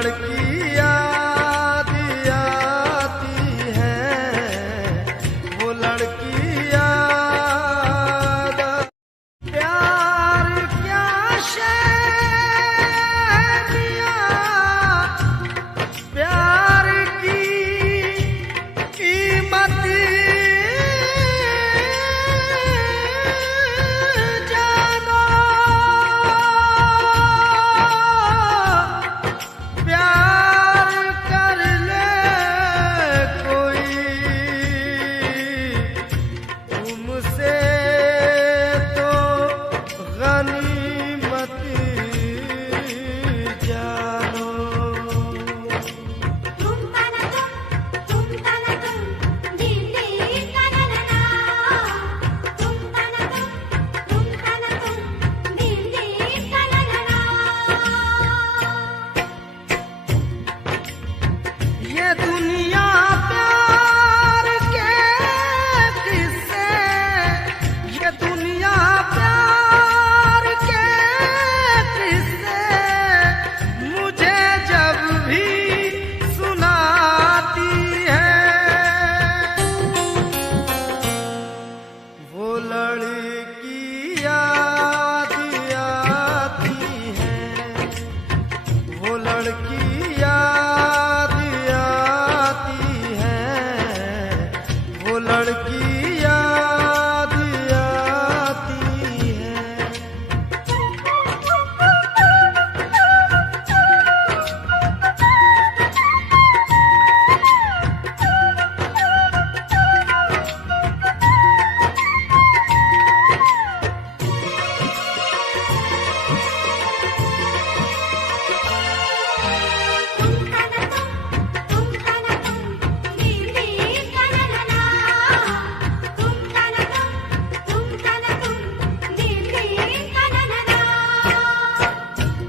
लड़की याद आती है, वो लड़की याद। प्यार क्या शय मियां, प्यार की कीमत जानो, प्यार कर ले कोई तुमसे तो गनीमत जानो। ये दुनिया प्यार के किस्से, ये दुनिया प्यार के किस्से मुझे जब भी सुनाती है, वो लड़की याद आती है, वो लड़की याद आती है, वो लड़की याद आती है।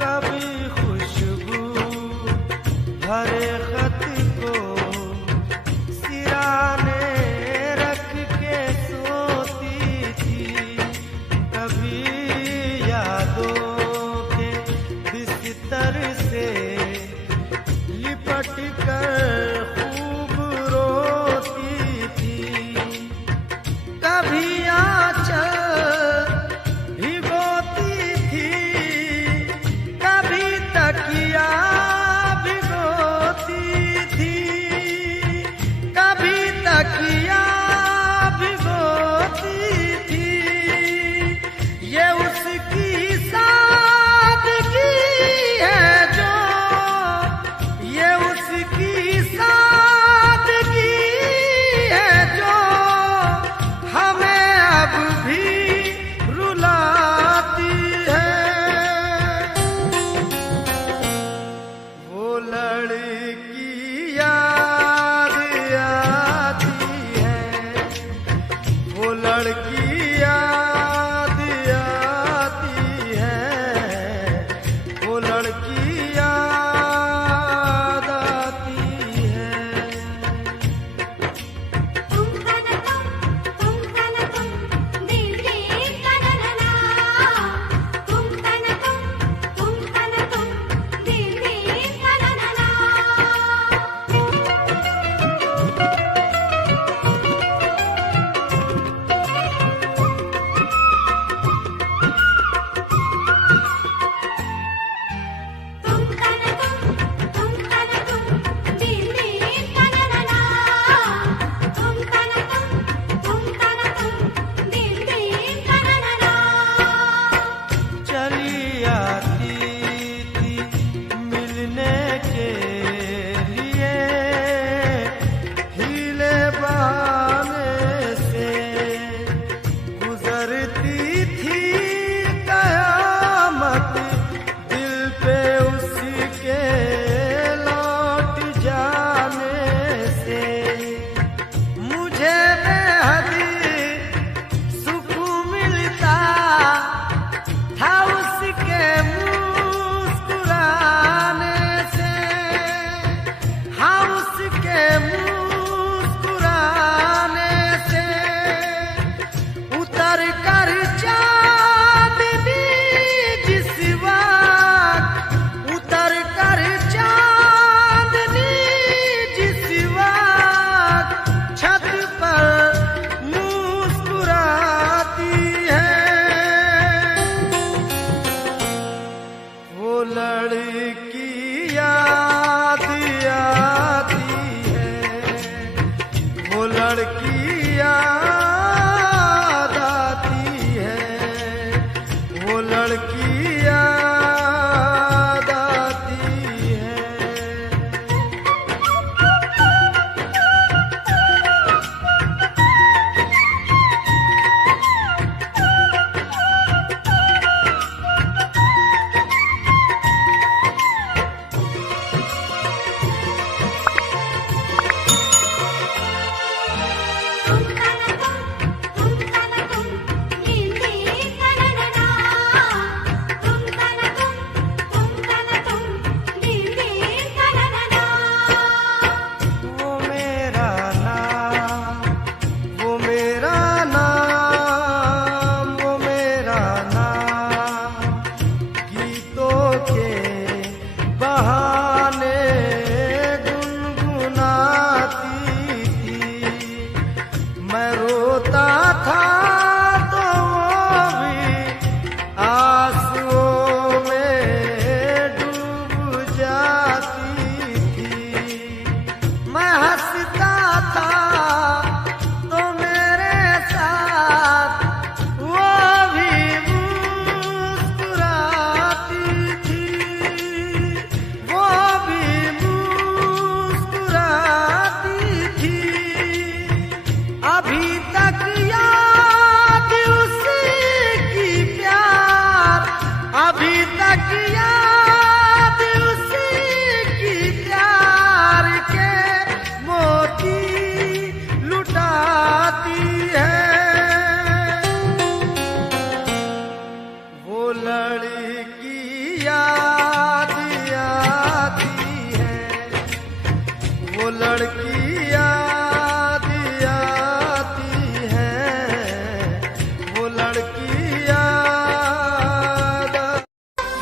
कभी खुशबू भरे खत को सिराने रख के सोती थी, कभी यादों के बिस्तर से लिपट कर खूब रोती थी, कभी आंचल भिगोती थी, कभी तकिया भिगोती थी, कभी तकिया भिगोती थी। ये उसकी सादगी है जो, ये उसकी सादगी है जो हमें अब भी रुलाती है। वो लड़की याद आती है, वो लड़की याद आती है, वो लड़की याद आती है।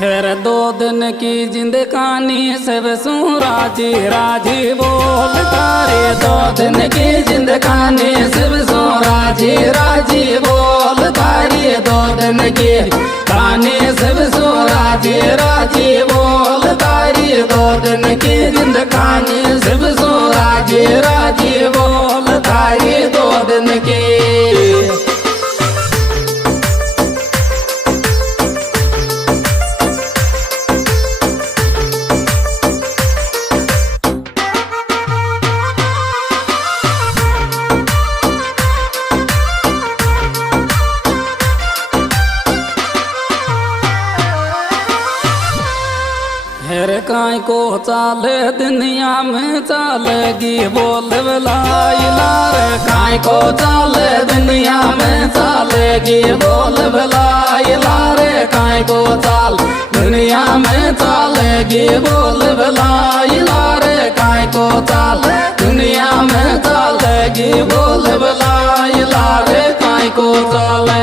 फिर 2 दिन की जिंदगानी सब सू राजी राजी बोलता रे। 2 दिन की जिंदगानी सब सू राजी राजी बोलता रे। 2 दिन की कहानी सब सू राजी राजी बोलता रे। 2 दिन की जिंदगानी सब सू राजी राजी बोलता रे। 2 दिन की हेर काय को चाले दुनिया में चालेगी बोल भलाई लारे। काय को चाले दुनिया में चालेगी बोल भलाई लारे। काय को चाल दुनिया में चालेगी बोल भलाई लारे। काय को चाल दुनिया में चालेगी बोल भलाई लारे। काय को चाले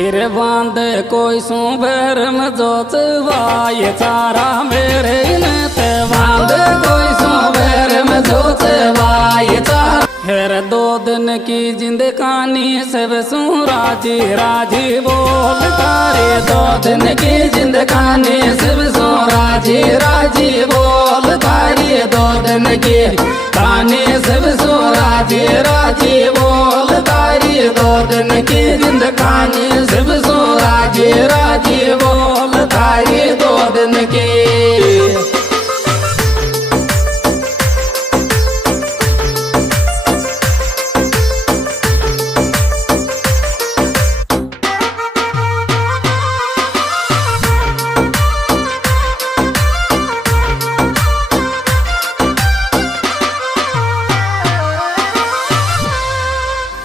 इरे बांध कोई सू भैर में जोचवाए चारा मेरे इनते बांध कोई सू भैर में जोचवाए चारा। फिर 2 दिन की जिंदगानी सब सू राजी राजी बोलता रे। 2 दिन की जिंदगानी सब सू राजी राजी बोलता रे। 2 दिन की कहानी सब सू राजी राजी बोलता रे। 2 दिन की जिंदगानी सब सू राजी राजी बोलता रे। 2 दिन की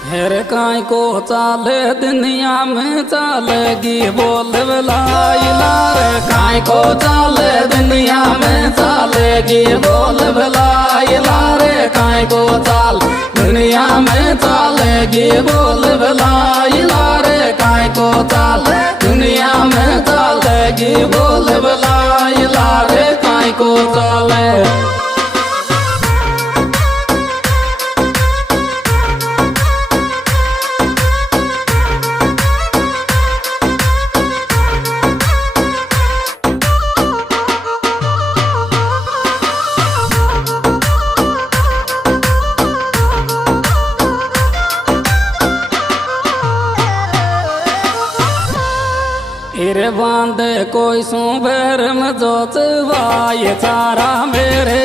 हेर काय को चाले दुनिया में चालेगी बोल भलाई लारे। काय को चाले दुनिया में चालेगी बोल भलाई लारे। काय को चाल दुनिया में चालेगी बोल भलाई लारे। काय को चाल दुनिया में चालेगी बोल भलाई लारे। काय को चाले इरे बांध कोई सू भैर में जोचवाए चारा मेरे